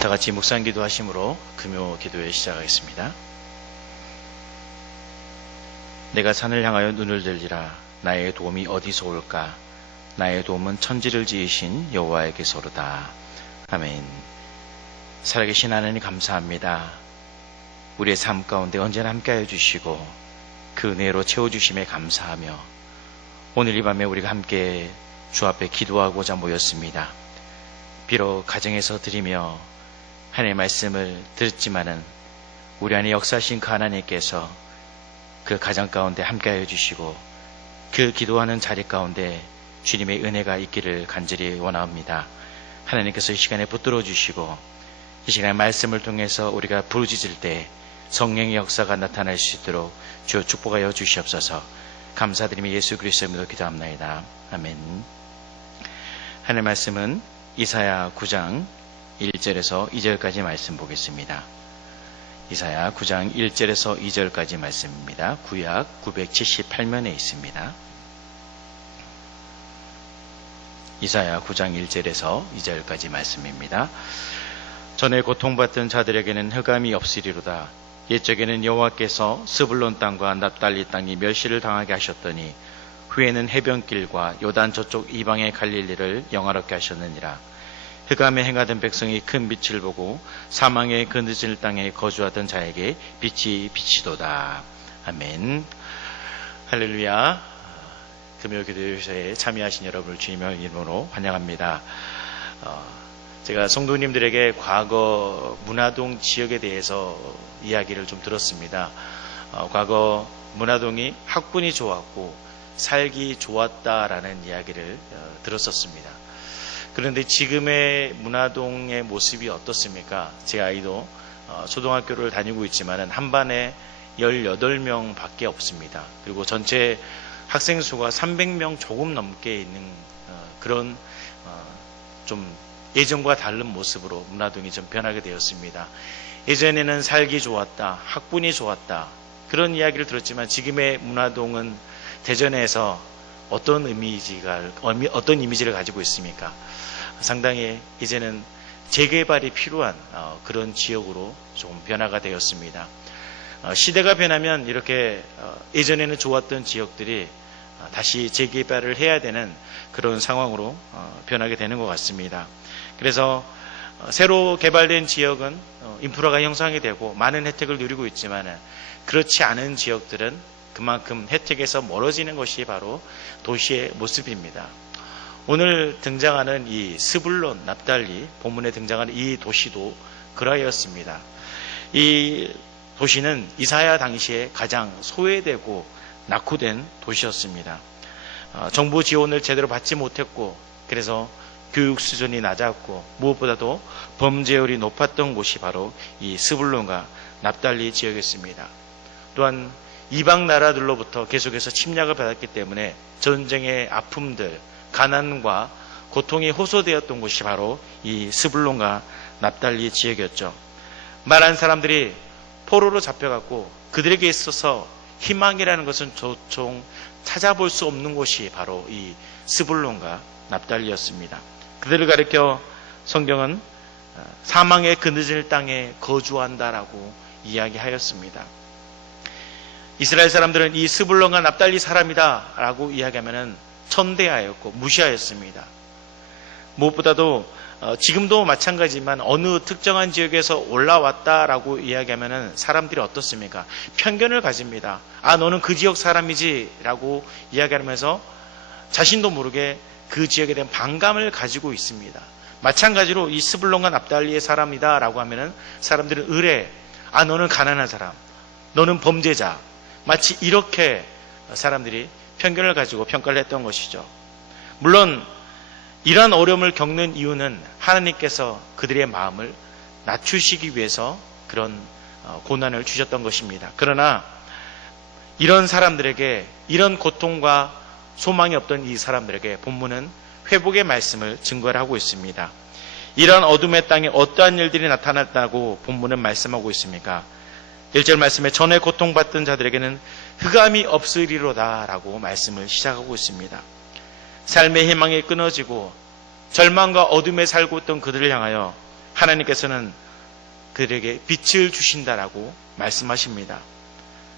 다 같이 묵상 기도하심으로 금요 기도회 시작하겠습니다. 내가 산을 향하여 눈을 들리라. 나의 도움이 어디서 올까? 나의 도움은 천지를 지으신 여호와에게서로다. 아멘. 살아계신 하나님 감사합니다. 우리의 삶 가운데 언제나 함께하여 주시고 그 은혜로 채워주심에 감사하며 오늘 이 밤에 우리가 함께 주 앞에 기도하고자 모였습니다. 비록 가정에서 드리며 하나님의 말씀을 들었지만은 우리 안에 역사하신 그 하나님께서 그 가정 가운데 함께하여 주시고 그 기도하는 자리 가운데 주님의 은혜가 있기를 간절히 원합니다. 하나님께서 이 시간에 붙들어 주시고 이 시간에 말씀을 통해서 우리가 부르짖을 때 성령의 역사가 나타날 수 있도록 주여 축복하여 주시옵소서. 감사드리며 예수 그리스도의 이름으로 기도합나이다. 아멘. 하나님의 말씀은 이사야 9장 1절에서 2절까지 말씀 보겠습니다. 이사야 9장 1절에서 2절까지 말씀입니다. 구약 978면에 있습니다. 이사야 9장 1절에서 2절까지 말씀입니다. 전에 고통받던 자들에게는 흑암이 없으리로다. 옛적에는 여호와께서 스불론 땅과 납달리 땅이 멸시를 당하게 하셨더니 후에는 해변길과 요단 저쪽 이방의 갈릴리를 영화롭게 하셨느니라. 흑암에 행하던 백성이 큰 빛을 보고 사망의 그 늦은 땅에 거주하던 자에게 빛이 비치도다. 아멘. 할렐루야. 금요 기도회에 참여하신 여러분을 주님의 이름으로 환영합니다. 제가 성도님들에게 과거 문화동 지역에 대해서 이야기를 좀 들었습니다. 과거 문화동이 학군이 좋았고 살기 좋았다라는 이야기를 들었었습니다. 그런데 지금의 문화동의 모습이 어떻습니까? 제 아이도 초등학교를 다니고 있지만 한 반에 18명 밖에 없습니다. 그리고 전체 학생 수가 300명 조금 넘게 있는 그런 좀 예전과 다른 모습으로 문화동이 좀 변하게 되었습니다. 예전에는 살기 좋았다, 학군이 좋았다 그런 이야기를 들었지만 지금의 문화동은 대전에서 어떤 이미지를 가지고 있습니까? 상당히 이제는 재개발이 필요한 그런 지역으로 좀 변화가 되었습니다. 시대가 변하면 이렇게 예전에는 좋았던 지역들이 다시 재개발을 해야 되는 그런 상황으로 변하게 되는 것 같습니다. 그래서 새로 개발된 지역은 인프라가 형성이 되고 많은 혜택을 누리고 있지만 그렇지 않은 지역들은 그만큼 혜택에서 멀어지는 것이 바로 도시의 모습입니다. 오늘 등장하는 이 스불론, 납달리 본문에 등장하는 이 도시도 그러하였습니다. 이 도시는 이사야 당시에 가장 소외되고 낙후된 도시였습니다. 정부 지원을 제대로 받지 못했고 그래서 교육 수준이 낮았고 무엇보다도 범죄율이 높았던 곳이 바로 이 스불론과 납달리 지역이었습니다. 또한 이방 나라들로부터 계속해서 침략을 받았기 때문에 전쟁의 아픔들, 가난과 고통이 호소되었던 곳이 바로 이 스불론과 납달리 지역이었죠. 많은 사람들이 포로로 잡혀갔고 그들에게 있어서 희망이라는 것은 조총 찾아볼 수 없는 곳이 바로 이 스불론과 납달리였습니다. 그들을 가리켜 성경은 사망의 그 늦은 땅에 거주한다라고 이야기하였습니다. 이스라엘 사람들은 이 스불론과 납달리 사람이다 라고 이야기하면 천대하였고 무시하였습니다. 무엇보다도 지금도 마찬가지지만 어느 특정한 지역에서 올라왔다라고 이야기하면 사람들이 어떻습니까? 편견을 가집니다. 아, 너는 그 지역 사람이지 라고 이야기하면서 자신도 모르게 그 지역에 대한 반감을 가지고 있습니다. 마찬가지로 이 스불론과 납달리의 사람이다 라고 하면 사람들은 의뢰, 아, 너는 가난한 사람, 너는 범죄자, 마치 이렇게 사람들이 편견을 가지고 평가를 했던 것이죠. 물론 이러한 어려움을 겪는 이유는 하나님께서 그들의 마음을 낮추시기 위해서 그런 고난을 주셨던 것입니다. 그러나 이런 사람들에게, 이런 고통과 소망이 없던 이 사람들에게 본문은 회복의 말씀을 증거를 하고 있습니다. 이러한 어둠의 땅에 어떠한 일들이 나타났다고 본문은 말씀하고 있습니까? 1절 말씀에 전에 고통받던 자들에게는 흑암이 없으리로다 라고 말씀을 시작하고 있습니다. 삶의 희망이 끊어지고 절망과 어둠에 살고 있던 그들을 향하여 하나님께서는 그들에게 빛을 주신다라고 말씀하십니다.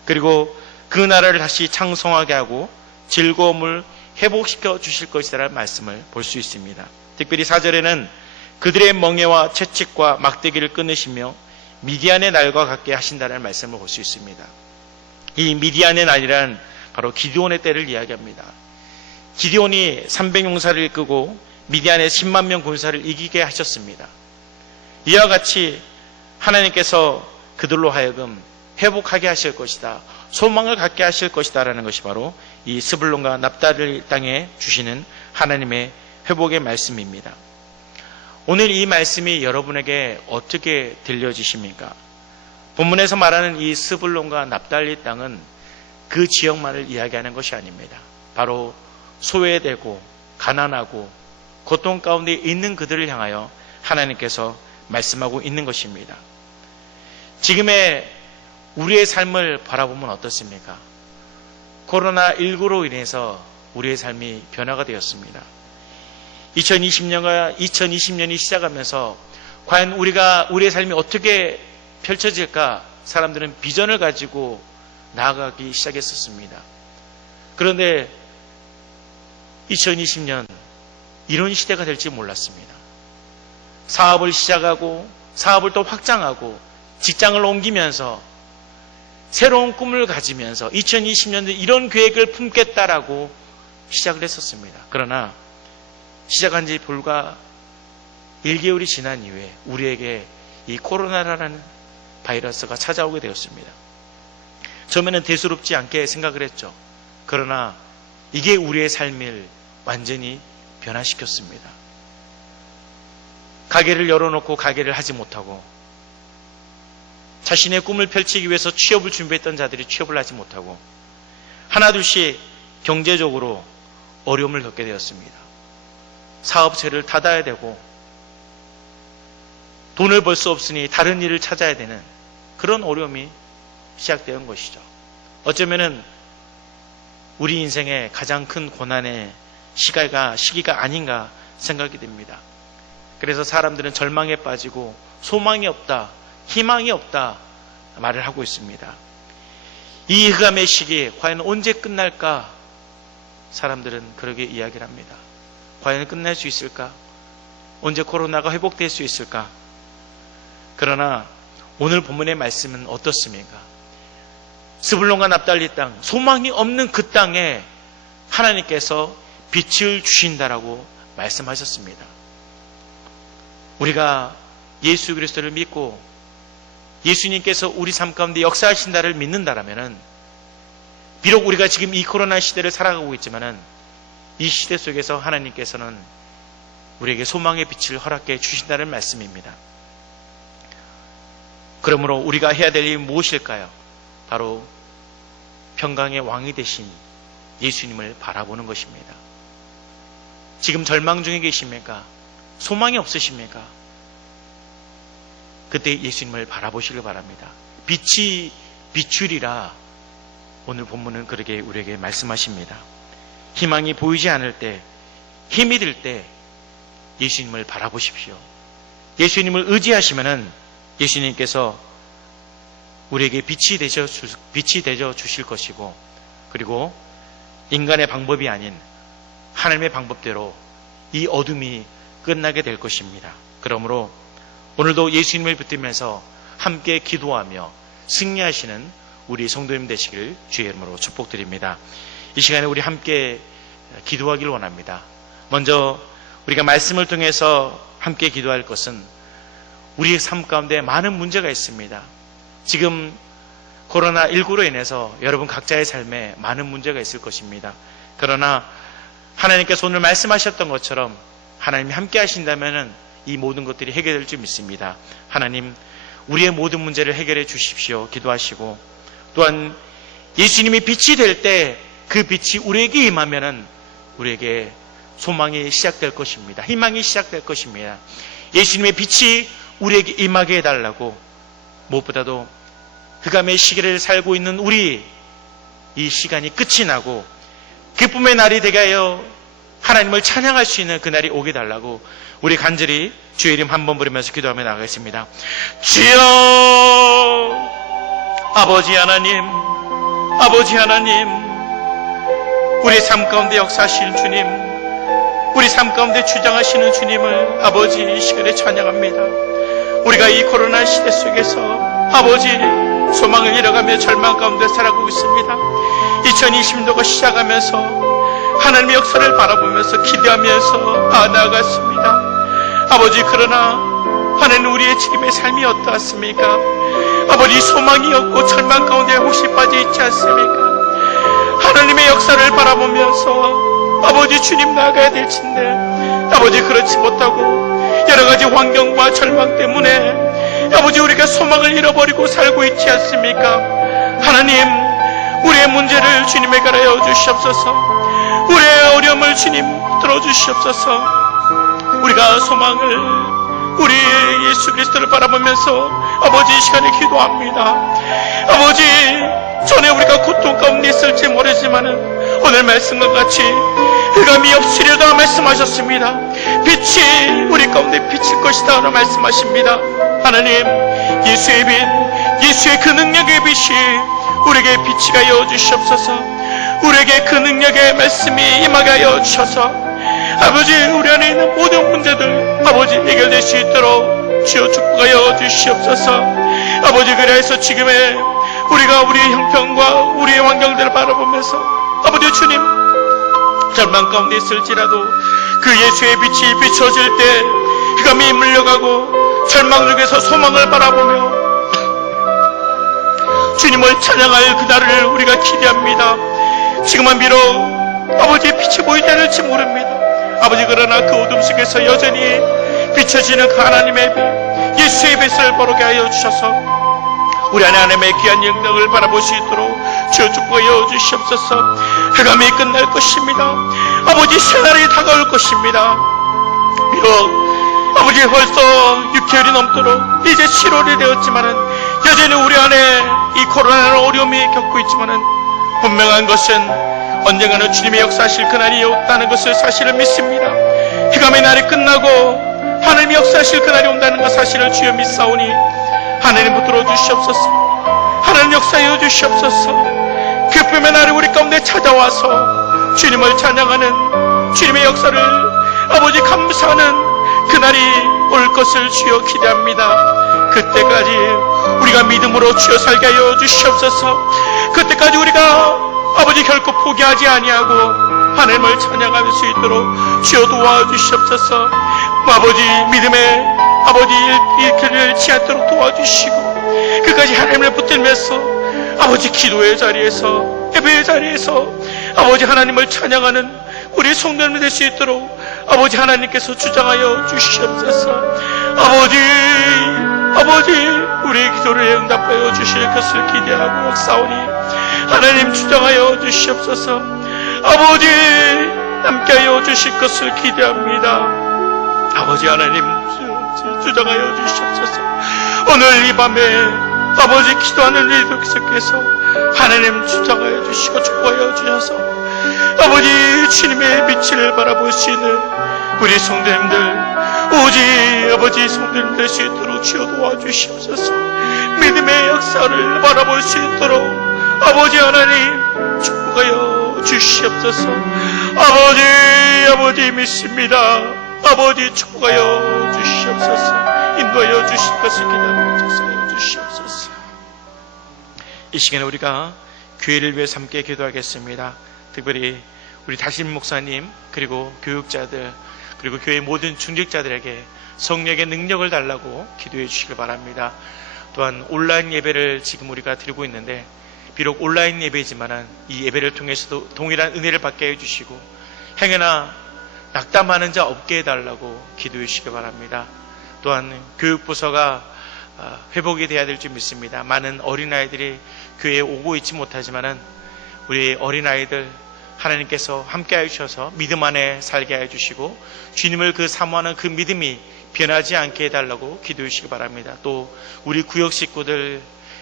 그리고 그 나라를 다시 창성하게 하고 즐거움을 회복시켜 주실 것이라는 말씀을 볼 수 있습니다. 특별히 4절에는 그들의 멍에와 채찍과 막대기를 끊으시며 미디안의 날과 같게 하신다는 말씀을 볼 수 있습니다. 이 미디안의 날이란 바로 기드온의 때를 이야기합니다. 기드온이 300용사를 이끌고 미디안의 10만 명 군사를 이기게 하셨습니다. 이와 같이 하나님께서 그들로 하여금 회복하게 하실 것이다, 소망을 갖게 하실 것이다 라는 것이 바로 이 스불론과 납달리 땅에 주시는 하나님의 회복의 말씀입니다. 오늘 이 말씀이 여러분에게 어떻게 들려지십니까? 본문에서 말하는 이 스불론과 납달리 땅은 그 지역만을 이야기하는 것이 아닙니다. 바로 소외되고 가난하고 고통 가운데 있는 그들을 향하여 하나님께서 말씀하고 있는 것입니다. 지금의 우리의 삶을 바라보면 어떻습니까? 코로나19로 인해서 우리의 삶이 변화가 되었습니다. 2020년이 시작하면서 과연 우리의 삶이 어떻게 펼쳐질까 사람들은 비전을 가지고 나아가기 시작했었습니다. 그런데 2020년 이런 시대가 될지 몰랐습니다. 사업을 시작하고 사업을 또 확장하고 직장을 옮기면서 새로운 꿈을 가지면서 2020년도에 이런 계획을 품겠다라고 시작을 했었습니다. 그러나 시작한 지 불과 1개월이 지난 이후에 우리에게 이 코로나라는 바이러스가 찾아오게 되었습니다. 처음에는 대수롭지 않게 생각을 했죠. 그러나 이게 우리의 삶을 완전히 변화시켰습니다. 가게를 열어놓고 가게를 하지 못하고 자신의 꿈을 펼치기 위해서 취업을 준비했던 자들이 취업을 하지 못하고 하나둘씩 경제적으로 어려움을 겪게 되었습니다. 사업체를 닫아야 되고 돈을 벌 수 없으니 다른 일을 찾아야 되는 그런 어려움이 시작된 것이죠. 어쩌면은 우리 인생의 가장 큰 고난의 시기가 아닌가 생각이 됩니다. 그래서 사람들은 절망에 빠지고 소망이 없다, 희망이 없다 말을 하고 있습니다. 이 흑암의 시기 과연 언제 끝날까? 사람들은 그렇게 이야기를 합니다. 과연 끝날 수 있을까? 언제 코로나가 회복될 수 있을까? 그러나 오늘 본문의 말씀은 어떻습니까? 스불론과 납달리 땅, 소망이 없는 그 땅에 하나님께서 빛을 주신다라고 말씀하셨습니다. 우리가 예수 그리스도를 믿고 예수님께서 우리 삶 가운데 역사하신다를 믿는다라면은 비록 우리가 지금 이 코로나 시대를 살아가고 있지만은 이 시대 속에서 하나님께서는 우리에게 소망의 빛을 허락해 주신다는 말씀입니다. 그러므로 우리가 해야 될 일이 무엇일까요? 바로 평강의 왕이 되신 예수님을 바라보는 것입니다. 지금 절망 중에 계십니까? 소망이 없으십니까? 그때 예수님을 바라보시길 바랍니다. 빛이 비추리라 오늘 본문은 그렇게 우리에게 말씀하십니다. 희망이 보이지 않을 때, 힘이 들 때 예수님을 바라보십시오. 예수님을 의지하시면은 예수님께서 우리에게 빛이 되어 주실 것이고, 그리고 인간의 방법이 아닌 하나님의 방법대로 이 어둠이 끝나게 될 것입니다. 그러므로 오늘도 예수님을 붙들면서 함께 기도하며 승리하시는 우리 성도님 되시길 주의 이름으로 축복드립니다. 이 시간에 우리 함께 기도하길 원합니다. 먼저 우리가 말씀을 통해서 함께 기도할 것은 우리의 삶 가운데 많은 문제가 있습니다. 지금 코로나19로 인해서 여러분 각자의 삶에 많은 문제가 있을 것입니다. 그러나 하나님께서 오늘 말씀하셨던 것처럼 하나님이 함께 하신다면 이 모든 것들이 해결될 줄 믿습니다. 하나님, 우리의 모든 문제를 해결해 주십시오. 기도하시고, 또한 예수님이 빛이 될 때 그 빛이 우리에게 임하면 우리에게 소망이 시작될 것입니다. 희망이 시작될 것입니다. 예수님의 빛이 우리에게 임하게 해달라고, 무엇보다도 흑암의 시기를 살고 있는 우리, 이 시간이 끝이 나고 기쁨의 날이 되게 하여 하나님을 찬양할 수 있는 그날이 오게 달라고 우리 간절히 주의 이름 한 번 부르면서 기도하며 나가겠습니다. 주여, 아버지 하나님, 아버지 하나님, 우리 삶 가운데 역사하시는 주님, 우리 삶 가운데 주장하시는 주님을 아버지 이 시간에 찬양합니다. 우리가 이 코로나 시대 속에서 아버지 소망을 잃어가며 절망 가운데 살아가고 있습니다. 2020년도가 시작하면서 하나님의 역사를 바라보면서 기대하면서 나아갔습니다. 아버지, 그러나 하나님, 우리의 지금의 삶이 어떠했습니까? 아버지, 소망이 없고 절망 가운데 혹시 빠져 있지 않습니까? 하나님의 역사를 바라보면서 아버지 주님 나아가야 될진데 아버지 그렇지 못하고 여러가지 환경과 절망 때문에 아버지 우리가 소망을 잃어버리고 살고 있지 않습니까? 하나님, 우리의 문제를 주님에 가라여 주시옵소서. 우리의 어려움을 주님 들어주시옵소서. 우리가 소망을 우리 예수 그리스도를 바라보면서 아버지 이 시간에 기도합니다. 아버지, 전에 우리가 고통 가운데 있을지 모르지만은 오늘 말씀과 같이 흑암이 없으려다 말씀하셨습니다. 빛이 우리 가운데 비칠 것이다 라고 말씀하십니다. 하나님, 예수의 빛, 예수의 그 능력의 빛이 우리에게 빛이 가여 주시옵소서. 우리에게 그 능력의 말씀이 임하게 하여 주셔서 아버지 우리 안에 있는 모든 문제들 아버지 해결될 수 있도록 주여 축복하여 주시옵소서. 아버지, 그래서 지금의 우리가 우리의 형편과 우리의 환경들을 바라보면서 아버지 주님 절망 가운데 있을지라도 그 예수의 빛이 비춰질 때 흑암이 물려가고 절망 중에서 소망을 바라보며 주님을 찬양할 그날을 우리가 기대합니다. 지금은 비록 아버지의 빛이 보이지 않을지 모릅니다. 아버지, 그러나 그 어둠 속에서 여전히 비춰지는 그 하나님의 빛, 예수의 빛을 보게 하여 주셔서 우리 안에 하나님의 귀한 영광을 바라볼 수 있도록 주여 축복하여 주시옵소서. 흑암이 끝날 것입니다. 아버지, 새날이 다가올 것입니다. 비록 아버지 벌써 6개월이 넘도록 이제 7월이 되었지만은 여전히 우리 안에 이 코로나라는 어려움이 겪고 있지만은 분명한 것은 언젠가는 주님의 역사하실 그날이 없다는 것을 사실을 믿습니다. 흑암의 날이 끝나고 하나님의 역사하실 그날이 온다는 것 사실을 주여 믿사오니 하나님 붙들어 주시옵소서. 하나님 역사하여 주시옵소서. 기쁨의 날이 우리 가운데 찾아와서 주님을 찬양하는 주님의 역사를 아버지 감사하는 그날이 올 것을 주여 기대합니다. 그때까지 우리가 믿음으로 주여 살게 하여 주시옵소서. 그때까지 우리가 아버지 결코 포기하지 아니하고 하나님을 찬양할 수 있도록 주여 도와주시옵소서. 아버지 믿음의 아버지 일길을 잃지 않도록 도와주시고 끝까지 하나님을 붙들면서 아버지 기도의 자리에서 예배의 자리에서 아버지 하나님을 찬양하는 우리 성도님이 될 수 있도록 아버지 하나님께서 주장하여 주시옵소서. 아버지 우리의 기도를 응답하여 주실 것을 기대하고 싸우니 하나님 주장하여 주시옵소서. 아버지 함께하여 주실 것을 기대합니다. 아버지 하나님 주장하여 주시옵소서. 오늘 이 밤에 아버지 기도하는 일들 속에서 하나님 주장하여 주시고 축복하여 주셔서 아버지 주님의 빛을 바라볼 수 있는 우리 성도님들 오직 아버지 성도님 될 수 있도록 주여 도와주시옵소서. 믿음의 역사를 바라볼 수 있도록 아버지 하나님 축복하여 주시옵소서. 아버지 믿습니다. 아버지 축복하여 주시옵소서. 인도하여 주실 것을 기다려 주시옵소서. 이 시간에 우리가 교회를 위해 함께 기도하겠습니다. 특별히 우리 다심 목사님 그리고 교육자들 그리고 교회 모든 중직자들에게 성령의 능력을 달라고 기도해 주시길 바랍니다. 또한 온라인 예배를 지금 우리가 드리고 있는데 비록 온라인 예배이지만 이 예배를 통해서도 동일한 은혜를 받게 해주시고 행여나 낙담하는 자 없게 해달라고 기도해 주시길 바랍니다. 또한 교육부서가 회복이 돼야 될 줄 믿습니다. 많은 어린아이들이 교회에 오고 있지 못하지만 우리 어린아이들 하나님께서 함께하여 주셔서 믿음 안에 살게 해주시고 주님을 그 사모하는 그 믿음이 변하지 않게 해달라고 기도해 주시기 바랍니다. 또 우리 구역 식구들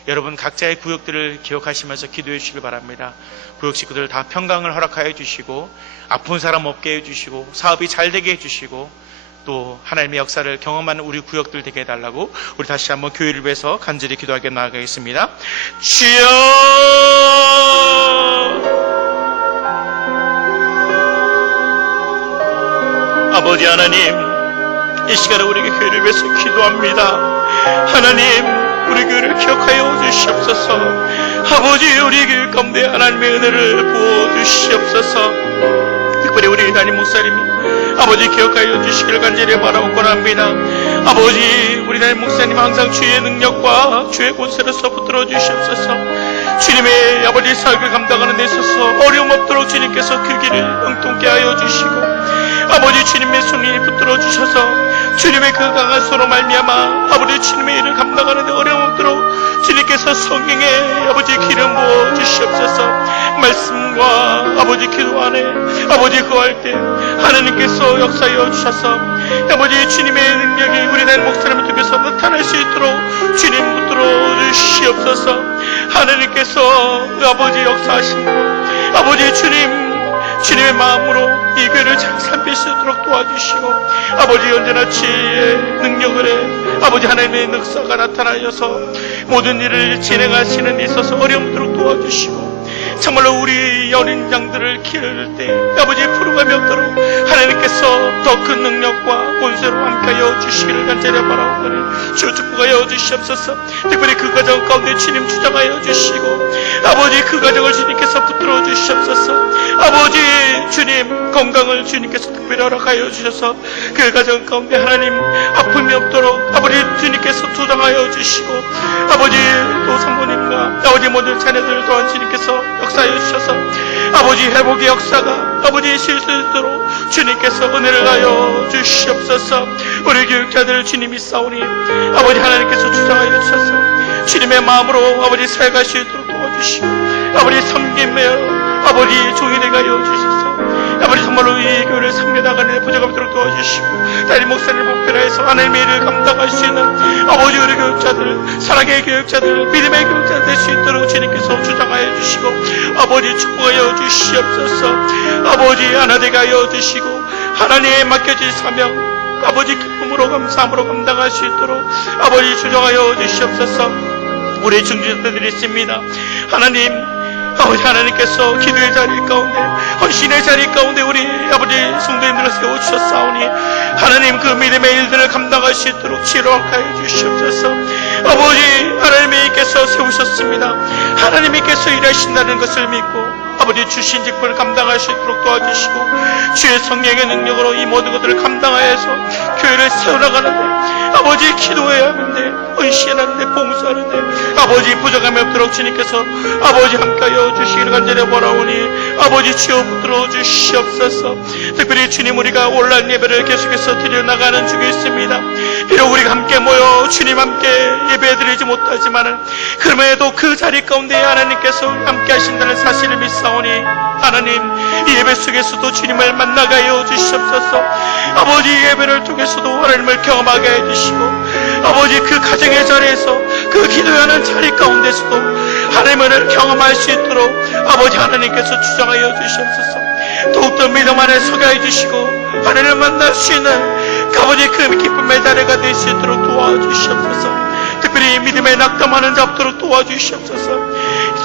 여러분 각자의 구역들을 기억하시면서 기도해 주시길 바랍니다. 구역 식구들 다 평강을 허락하여 주시고 아픈 사람 없게 해주시고 사업이 잘 되게 해주시고 또 하나님의 역사를 경험하는 우리 구역들 되게 해달라고 우리 다시 한번 교회를 위해서 간절히 기도하게 나아가겠습니다. 주여 아버지 하나님, 이 시간에 우리에게 교회를 위해서 기도합니다. 하나님, 우리 교회를 기억하여 주시옵소서. 아버지, 우리 교회 가운데 하나님의 은혜를 부어주시옵소서. 특별히 우리 담임 목사님이 아버지 기억하여 주시기를 간절히 바라옵곤 합니다. 아버지, 우리 담임 목사님 항상 주의 능력과 주의 권세로서 붙들어 주시옵소서. 주님의 아버지 사역을 감당하는 데 있어서 어려움 없도록 주님께서 그 길을 응통케 하여 주시고 아버지 주님의 손이 붙들어 주셔서 주님의 그 강한 손으로 말미암아 아버지 주님의 일을 감당하는 데 어려움 없도록 주님께서 성령의 아버지 기름 부어 주시옵소서. 말씀과 아버지 기도 안에 아버지 거할 때 하나님께서 역사하여 주셔서 아버지 주님의 능력이 우리 날 목사님을 통해서 나타날 수 있도록 주님 붙들어 주시옵소서. 하나님께서 아버지 역사하시고 아버지 주님의 마음으로 이 교회를 잘 살필 수 있도록 도와주시고 아버지 언제나 지혜의 능력을 해 아버지 하나님의 역사가 나타나셔서 모든 일을 진행하시는 데 있어서 어려움 없도록 도와주시고 정말로 우리 어린 양들을 기를 때 아버지 부르감이 없도록 하나님께서 더 큰 능력과 권세로 함께하여 주시기를 간절히 바라오거니 주 축복하여 주시옵소서. 특별히 그 가정 가운데 주님 주장하여 주시고 아버지 그 가정을 주님께서 붙들어 주시옵소서. 아버지 주님 건강을 주님께서 특별히 허락하여 주셔서 그 가정 가운데 하나님 아픔이 없도록 아버지 주님께서 주장하여 주시고 아버지 또 사모님과 아버지 모든 자녀들 또한 주님께서 역사하여 주셔서 아버지 회복의 역사가 아버지 있을 수 있도록 주님께서 은혜를 하여 주시옵소서. 우리 교육자들을 주님이 싸우니 아버지 하나님께서 주장하여 주셔서 주님의 마음으로 아버지 살아갈 수 있도록 도와주시고 아버지 섬김에 아버지 종이 되게 하여 주셔서 아버지 정말로 이 교회를 섬겨나가는 데 부족함 있도록 도와주시고 담임 목사님을 목표로 해서 하나님의 일을 감당할 수 있는 아버지 우리 교육자들 사랑의 교육자들 믿음의 교육자들 될 수 있도록 주님께서 주장하여 주시고 아버지 축복하여 주시옵소서. 아버지 하나 되게 하여 주시고 하나님의 맡겨진 사명 아버지 기쁨으로 감사함으로 감당할 수 있도록 아버지 주장하여 주시옵소서. 우리 중직자들이 있습니다. 하나님 아버지 하나님께서 기도의 자리 가운데 헌신의 자리 가운데 우리 아버지 성도님들을 세워주셨사오니 하나님 그 믿음의 일들을 감당할 수 있도록 지혜롭게 주시옵소서. 아버지 하나님께서 세우셨습니다. 하나님께서 일하신다는 것을 믿고 아버지 주신 직분을 감당할 수 있도록 도와주시고 주의 성령의 능력으로 이 모든 것들을 감당하여서 교회를 세워나가는데 아버지 기도해야 하는데 헌신하는데 봉사하는데 아버지 부족함이 없도록 주님께서 아버지 함께하여 주시기를 간절히 바라오니 아버지 주여 붙들어 주시옵소서. 특별히 주님 우리가 온라인 예배를 계속해서 드려나가는 중에 있습니다. 비록 우리가 함께 모여 주님 함께 예배드리지 못하지만은 그럼에도 그 자리 가운데 하나님께서 함께 하신다는 사실을 믿사오니 하나님 이 예배 속에서도 주님을 만나게 하여 주시옵소서. 아버지 예배를 통해서도 하나님을 경험하게 해주시고 아버지 그 가정의 자리에서 그 기도하는 자리 가운데서도 하나님을 경험할 수 있도록 아버지 하나님께서 주장하여 주시옵소서. 더욱더 믿음 안에 서게 해주시고 하나님을 만날 수 있는 아버지 그 기쁨의 자리가 될 수 있도록 도와주시옵소서. 특별히 믿음에 낙담하는 자 없도록 도와주시옵소서.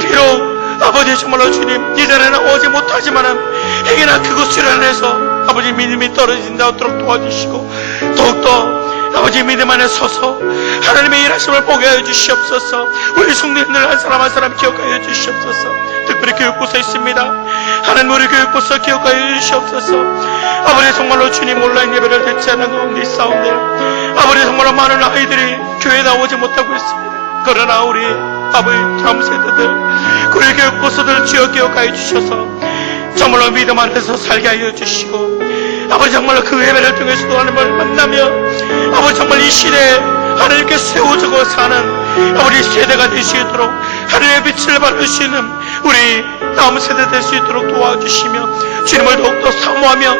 비록 아버지 정말로 주님 예전에는 오지 못하지만은 행여나 그곳을 안에서 아버지 믿음이 떨어진다 않도록 도와주시고 더욱더 아버지 믿음 안에 서서 하나님의 일하심을 보게 하여 주시옵소서. 우리 성도님들 한 사람 기억하여 주시옵소서. 특별히 교육부서 있습니다. 하나님 우리 교육부서 기억하여 주시옵소서. 아버지 정말로 주님 온라인 예배를 대체하는 가운데 있사온데 아버지 정말로 많은 아이들이 교회에 나오지 못하고 있습니다. 그러나 우리 아버지 다음 세대들 우리 교육부서들 주여 기억하여 주셔서 정말로 믿음 안에서 살게 하여 주시고 아버지 정말로 그 예배를 통해서도 하나님을 만나며 아버지 정말 이 시대에 하나님께 세워주고 사는 아버지 세대가 될 수 있도록 하나님의 빛을 받을 수 있는 우리 다음 세대 될 수 있도록 도와주시며 주님을 더욱더 사모하며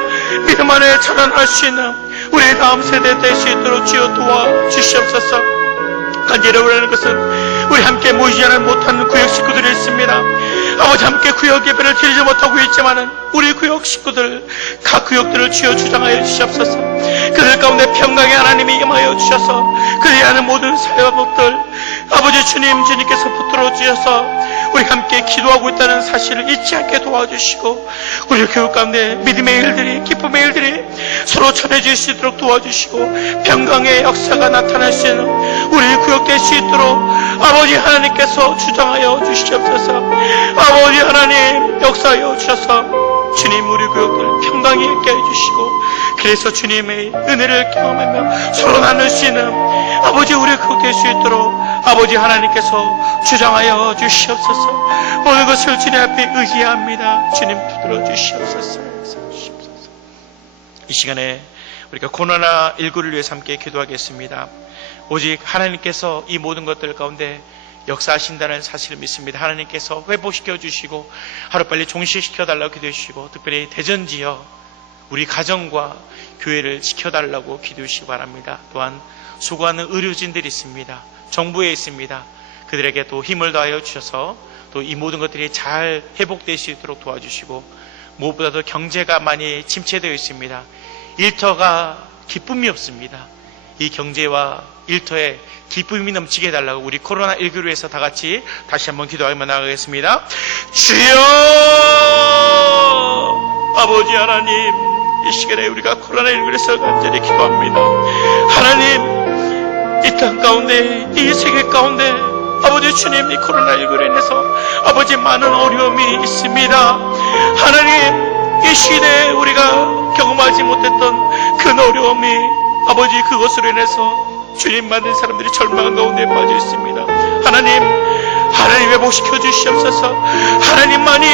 믿음 안에 자라날 수 있는 우리 다음 세대 될 수 있도록 주여 도와주시옵소서. 간절히 원하는 것은 우리 함께 모이지 못하는 구역 식구들이 있습니다. 아버지 함께 구역 예배를 드리지 못하고 있지만은 우리 구역 식구들 각 구역들을 주여 주장하여 주시옵소서. 그들 가운데 평강의 하나님이 임하여 주셔서 그들이 하는 모든 사역들 아버지 주님께서 붙들어 주셔서 우리 함께 기도하고 있다는 사실을 잊지 않게 도와주시고 우리 교육 가운데 믿음의 일들이 기쁨의 일들이 서로 전해질 수 있도록 도와주시고 평강의 역사가 나타날 수 있는 우리 구역 될 수 있도록 아버지 하나님께서 주장하여 주시옵소서. 아버지 하나님 역사하여 주셔서 주님 우리 구역들 평강히 있게 해주시고 그래서 주님의 은혜를 경험하며 서로 나눌 수 있는 아버지 우리 구역 될 수 있도록 아버지 하나님께서 주장하여 주시옵소서. 모든 것을 주님 앞에 의지합니다. 주님 붙들어 주시옵소서. 이 시간에 우리가 코로나19를 위해서 함께 기도하겠습니다. 오직 하나님께서 이 모든 것들 가운데 역사하신다는 사실을 믿습니다. 하나님께서 회복시켜 주시고 하루빨리 종식시켜 달라고 기도해 주시고 특별히 대전 지역 우리 가정과 교회를 지켜달라고 기도해 주시기 바랍니다. 또한 수고하는 의료진들이 있습니다. 정부에 있습니다. 그들에게 또 힘을 더하여 주셔서 또 이 모든 것들이 잘 회복될 수 있도록 도와주시고 무엇보다도 경제가 많이 침체되어 있습니다. 일터가 기쁨이 없습니다. 이 경제와 일터에 기쁨이 넘치게 해달라고 우리 코로나19로 해서 다 같이 다시 한번 기도하며 나가겠습니다. 주여 아버지 하나님, 이 시간에 우리가 코로나19로 해서 간절히 기도합니다. 하나님, 이 땅 가운데 이 세계 가운데 아버지 주님 이 코로나19로 인해서 아버지 많은 어려움이 있습니다. 하나님, 이 시대에 우리가 경험하지 못했던 그 어려움이 아버지 그것으로 인해서 주님 만든 사람들이 절망 가운데 빠져 있습니다. 하나님 회복시켜 주시옵소서. 하나님만이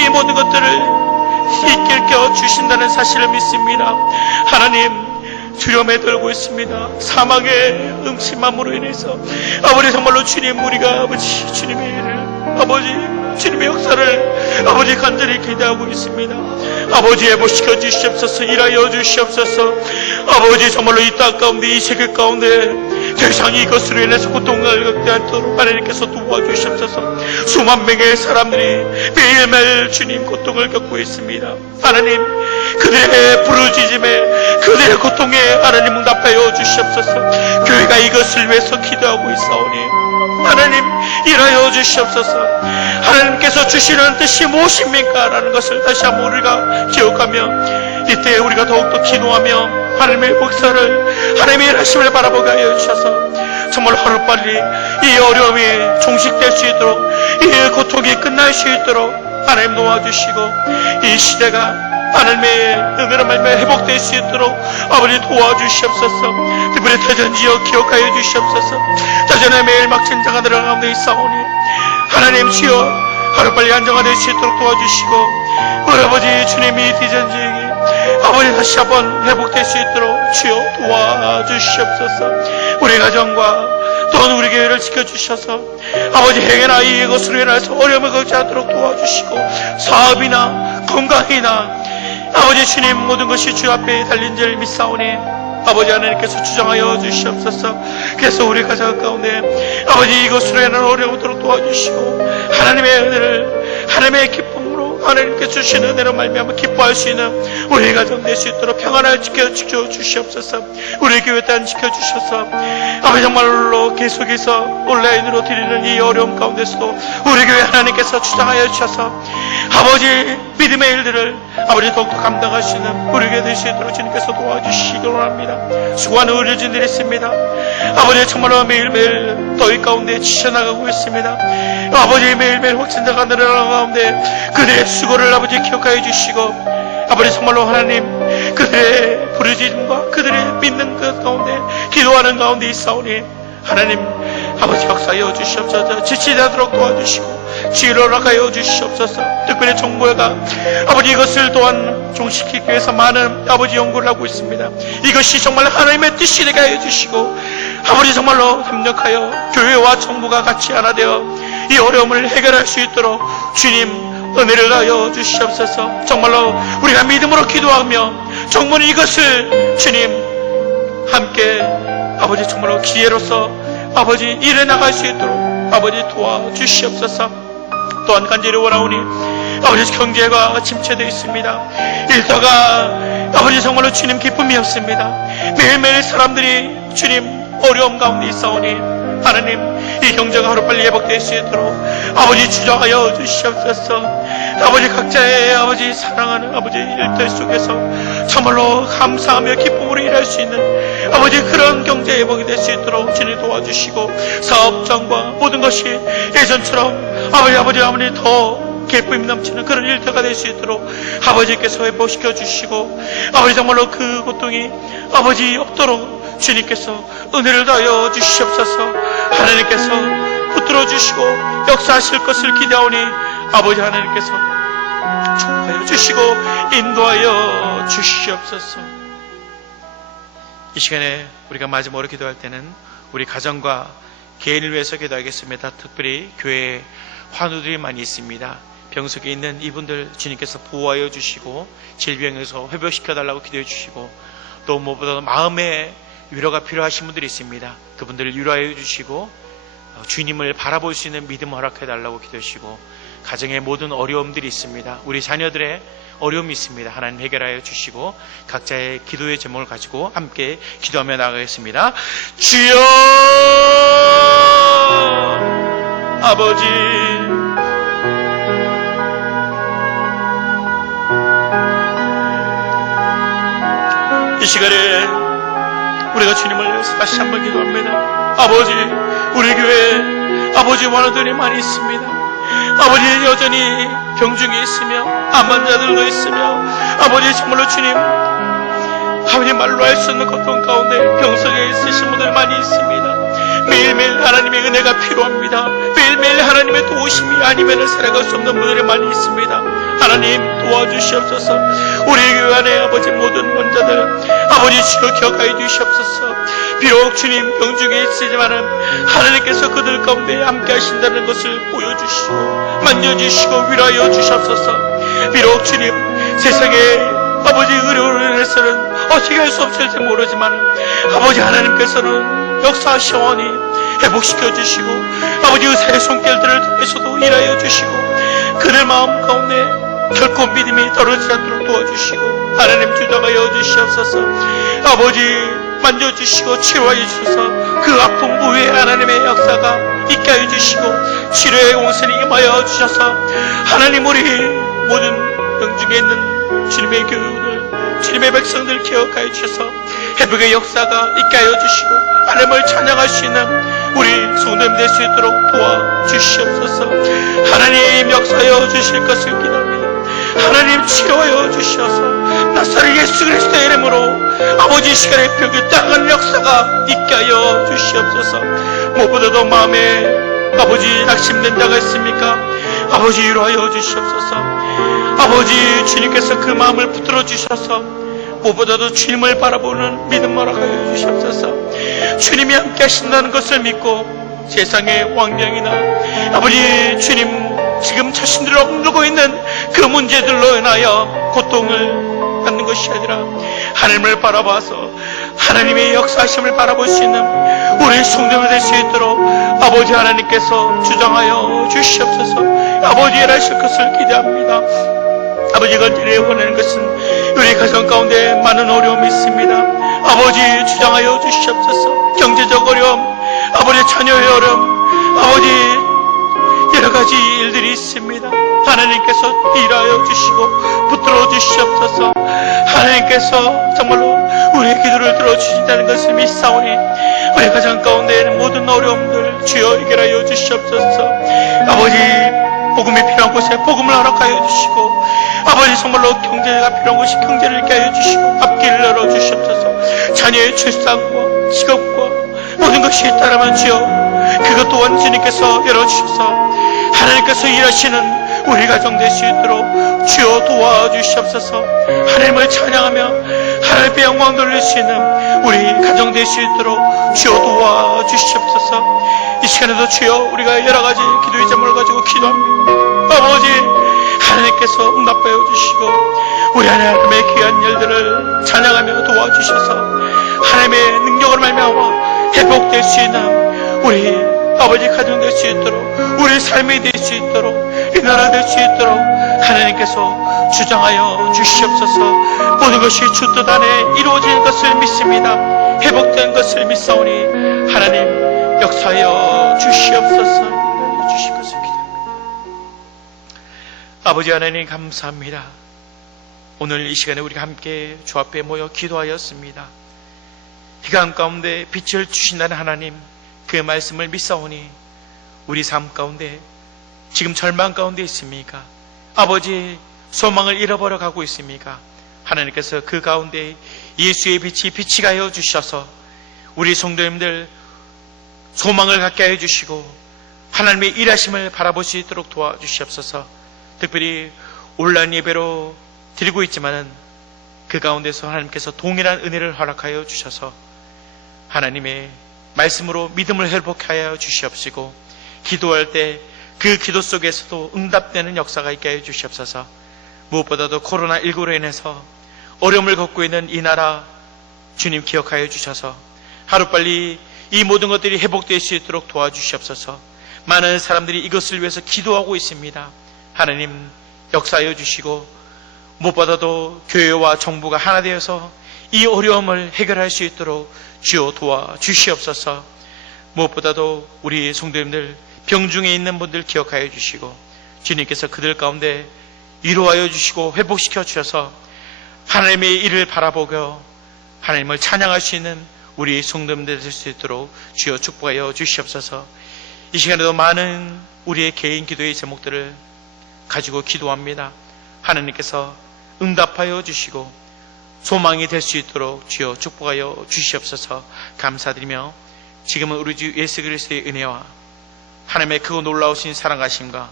이 모든 것들을 이끌겨 주신다는 사실을 믿습니다. 하나님 두려움에 떨고 있습니다. 사망의 음침함으로 인해서 아버지 정말로 주님 우리가 아버지 주님의 일을 아버지 주님의 역사를 아버지 간절히 기대하고 있습니다. 아버지 회복시켜 주시옵소서. 일하여 주시옵소서. 아버지 정말로 이 땅 가운데 이 세계 가운데 더 이상 이것으로 인해서 고통을 겪지 않도록 하나님께서 도와주시옵소서. 수만 명의 사람들이 매일매일 주님 고통을 겪고 있습니다. 하나님 그들의 부르짖음에 그들의 고통에 하나님 응답하여 주시옵소서. 교회가 이것을 위해서 기도하고 있사오니 하나님 일하여 주시옵소서. 하나님께서 주시는 뜻이 무엇입니까? 라는 것을 다시 한번 우리가 기억하며 이때 우리가 더욱더 기도하며 하나님의 복사를 하나님의 일하심을 바라보게 하여 주셔서 정말 하루빨리 이 어려움이 종식될 수 있도록 이 고통이 끝날 수 있도록 하나님 도와주시고 이 시대가 하나님의 은혜로 말미암아 회복될 수 있도록 아버지 도와주시옵소서. 특별히 대전 지역 기억하여 주시옵소서. 대전에 매일 막 전쟁가 들어가는데 있사오니 하나님 주여 하루빨리 안정화될 수 있도록 도와주시고 우리 아버지 주님이 대전 지역이 아버지 다시 한번 회복될 수 있도록 주여 도와주시옵소서. 우리 가정과 또한 우리 교회를 지켜주셔서 아버지 행여나 이것으로 인해서 어려움을 겪지 않도록 도와주시고 사업이나 건강이나 아버지 주님 모든 것이 주 앞에 달린 줄 믿사오니 아버지 하나님께서 주장하여 주시옵소서. 그래서 우리 가정 가운데 아버지 이것으로 인한 어려움을 도와주시고 하나님의 은혜를 하나님의 기쁨으로 하나님께서 주시는 은혜로 말미암아 기뻐할 수 있는 우리 가정 될 수 있도록 평안을 지켜주시옵소서. 우리 교회 땅 지켜주셔서 아버지 정말로 계속해서 온라인으로 드리는 이 어려움 가운데서도 우리 교회 하나님께서 주장하여 주셔서 아버지 믿음의 일들을 아버지 더욱더 감당할 수 있는 우리 교회 될 수 있도록 주님께서 도와주시기 원합니다. 수고하는 의료진들이 있습니다. 아버지 정말로 매일매일 더위 가운데 지쳐나가고 있습니다. 아버지 매일매일 확진자가 늘어나는 가운데 그들의 수고를 아버지 기억하여 주시고 아버지 정말로 하나님 그들의 부르짖음과 그들의 믿는 것 가운데 기도하는 가운데 있사오니 하나님 아버지 역사하여 주시옵소서. 지치지 않도록 도와주시고 치료를 하여 주시옵소서. 특별히 정부가 아버지 이것을 또한 종식시키기 위해서 많은 아버지 연구를 하고 있습니다. 이것이 정말 하나님의 뜻이 되게 하여 주시고 아버지 정말로 협력하여 교회와 정부가 같이 하나 되어 이 어려움을 해결할 수 있도록 주님 은혜를 하여 주시옵소서. 정말로 우리가 믿음으로 기도하며 정부는 이것을 주님 함께 아버지 정말로 기회로서 아버지 일해 나갈 수 있도록 아버지 도와주시옵소서. 또한 간절히 원하오니 아버지 경제가 침체되어 있습니다. 일터가 아버지 정말로 주님 기쁨이 없습니다. 매일매일 사람들이 주님 어려움 가운데 있사오니 하나님 이 경제가 하루빨리 회복될 수 있도록 아버지 주장하여 주시옵소서. 아버지 각자의 아버지 사랑하는 아버지 일터 속에서 정말로 감사하며 기쁨으로 일할 수 있는 아버지 그런 경제 회복이 될 수 있도록 주님 도와주시고 사업장과 모든 것이 예전처럼 아버지 더 기쁨이 넘치는 그런 일터가 될 수 있도록 아버지께서 회복시켜 주시고 아버지 정말로 그 고통이 아버지 없도록 주님께서 은혜를 더하여 주시옵소서. 하나님께서 붙들어 주시고 역사하실 것을 기대하오니 아버지 하나님께서 축복하여 주시고 인도하여 주시옵소서. 이 시간에 우리가 마지막으로 기도할 때는 우리 가정과 개인을 위해서 기도하겠습니다. 특별히 교회에 환우들이 많이 있습니다. 병석에 있는 이분들 주님께서 보호하여 주시고 질병에서 회복시켜 달라고 기도해 주시고 또 무엇보다 마음의 위로가 필요하신 분들이 있습니다. 그분들을 위로하여 주시고 주님을 바라볼 수 있는 믿음 허락해 달라고 기도해 주시고 가정에 모든 어려움들이 있습니다. 우리 자녀들의 어려움이 있습니다. 하나님 해결하여 주시고 각자의 기도의 제목을 가지고 함께 기도하며 나가겠습니다. 주여 아버지 이 시간에 우리가 주님을 위해서 다시 한번 기도합니다. 아버지 우리 교회에 아버지 원하들이 많이 있습니다. 아버지 여전히 병중에 있으며 암 환자들도 있으며 아버지 정말로 주님 아버지 말로 할 수 없는 고통 가운데 병석에 있으신 분들 많이 있습니다. 매일매일 하나님의 은혜가 필요합니다. 매일매일 하나님의 도우심이 아니면 살아갈 수 없는 분들이 많이 있습니다. 하나님 도와주시옵소서. 우리 교회 안에 아버지 모든 원자들 아버지 주여 기억하여 주시옵소서. 비록 주님 병중에 있으지만은 하나님께서 그들 가운데 함께 하신다는 것을 보여주시고 만져주시고 위로하여 주시옵소서. 비록 주님 세상에 아버지 의료로 인해서는 어떻게 할 수 없을지 모르지만 아버지 하나님께서는 역사하시오니 회복시켜 주시고 아버지 의사의 손길들을 통해서도 일하여 주시고 그들 마음 가운데 결코 믿음이 떨어지지 않도록 도와주시고 하나님 주장하여 주시옵소서. 아버지 만져주시고 치료하여 주셔서 그 아픈 부위에 하나님의 역사가 있게 하여 주시고 치료의 공선이 임하여 주셔서 하나님 우리 모든 병중에 있는 주님의 교우들 주님의 백성들 기억하여 주셔서 회복의 역사가 있게 하여 주시고 하나님을 찬양할 수 있는 우리 성도님 될 수 있도록 도와주시옵소서. 하나님 역사하여 주실 것을 기도합니다. 하나님 치료하여 주셔서 나사렛 예수 그리스도의 이름으로 아버지 시간의 벽에 땅한 역사가 있게 하여 주시옵소서. 무엇보다도 마음에 아버지 낙심된 자가 있습니까? 아버지 위로하여 주시옵소서. 아버지 주님께서 그 마음을 붙들어 주셔서 무엇보다도 주님을 바라보는 믿음 허락하여 주시옵소서. 주님이 함께 하신다는 것을 믿고 세상의 왕명이나 아버지 주님 지금 자신들을 억누르고 있는 그 문제들로 인하여 고통을 받는 것이 아니라 하나님을 바라봐서 하나님의 역사하심을 바라볼 수 있는 우리 성도가 될 수 있도록 아버지 하나님께서 주장하여 주시옵소서. 아버지 일하실 것을 기대합니다. 아버지가 원하는 것은 우리 가정 가운데 많은 어려움이 있습니다. 아버지 주장하여 주시옵소서. 경제적 어려움, 아버지 자녀의 어려움, 아버지 여러 가지 일들이 있습니다. 하나님께서 일하여 주시고 붙들어 주시옵소서. 하나님께서 정말로 우리의 기도를 들어주신다는 것을 믿사오니 우리 가정 가운데 있는 모든 어려움들 주여 해결하여 주시옵소서. 아버지 복음이 필요한 곳에 복음을 허락하여 주시고 아버지 정말로 경제가 필요한 곳이 경제를 있게 하여 주시고 앞길을 열어주시옵소서. 자녀의 출산과 직업과 모든 것이 있다라면 주여 그것 또한 주님께서 열어주셔서 하나님께서 일하시는 우리 가정 될 수 있도록 주여 도와주시옵소서. 하나님을 찬양하며 하나님의 영광 돌릴 수 있는 우리 가정 될 수 있도록 주여 도와주시옵소서. 이 시간에도 주여 우리가 여러 가지 기도의 제목을 가지고 기도합니다. 아버지 하나님께서 응답하여 주시고 우리 하나님의 귀한 일들을 찬양하며 도와주셔서 하나님의 능력을 말미암아 회복될 수 있는 우리 아버지 가정 될 수 있도록, 우리 삶이 될 수 있도록, 이 나라 될 수 있도록 하나님께서 주장하여 주시옵소서. 모든 것이 주 뜻 안에 이루어지는 것을 믿습니다. 회복된 것을 믿사오니 하나님 역사하여 주시옵소서. 주실 것을 기도합니다. 아버지 하나님 감사합니다. 오늘 이 시간에 우리가 함께 주 앞에 모여 기도하였습니다. 희망 가운데 빛을 주신다는 하나님, 그 말씀을 믿사오니 우리 삶 가운데 지금 절망 가운데 있습니까? 아버지 소망을 잃어버려 가고 있습니까? 하나님께서 그 가운데 예수의 빛이 빛이 가여 주셔서 우리 성도님들 소망을 갖게 하여 주시고 하나님의 일하심을 바라볼 수 있도록 도와주시옵소서. 특별히 온라인 예배로 드리고 있지만은 그 가운데서 하나님께서 동일한 은혜를 허락하여 주셔서 하나님의 말씀으로 믿음을 회복하여 주시옵시고 기도할 때 그 기도 속에서도 응답되는 역사가 있게 하여 주시옵소서. 무엇보다도 코로나19로 인해서 어려움을 겪고 있는 이 나라 주님 기억하여 주셔서 하루빨리 이 모든 것들이 회복될 수 있도록 도와주시옵소서. 많은 사람들이 이것을 위해서 기도하고 있습니다. 하나님 역사하여 주시고 무엇보다도 교회와 정부가 하나 되어서 이 어려움을 해결할 수 있도록 주여 도와주시옵소서. 무엇보다도 우리 성도님들 병중에 있는 분들 기억하여 주시고 주님께서 그들 가운데 위로하여 주시고 회복시켜 주셔서 하나님의 일을 바라보고 하나님을 찬양할 수 있는 우리 성도님들 될 수 있도록 주여 축복하여 주시옵소서. 이 시간에도 많은 우리의 개인 기도의 제목들을 가지고 기도합니다. 하나님께서 응답하여 주시고 소망이 될 수 있도록 주여 축복하여 주시옵소서. 감사드리며 지금은 우리 주 예수 그리스도의 은혜와 하나님의 크고 놀라우신 사랑하심과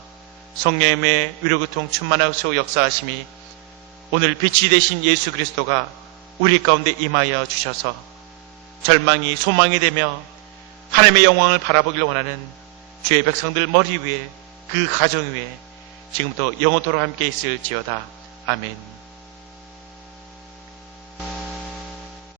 성령님의 위로교통 충만하시고 역사하심이 오늘 빛이 되신 예수 그리스도가 우리 가운데 임하여 주셔서 절망이 소망이 되며 하나님의 영광을 바라보길 원하는 주의 백성들 머리 위에 그 가정 위에 지금부터 영원토록 함께 있을지어다. 아멘.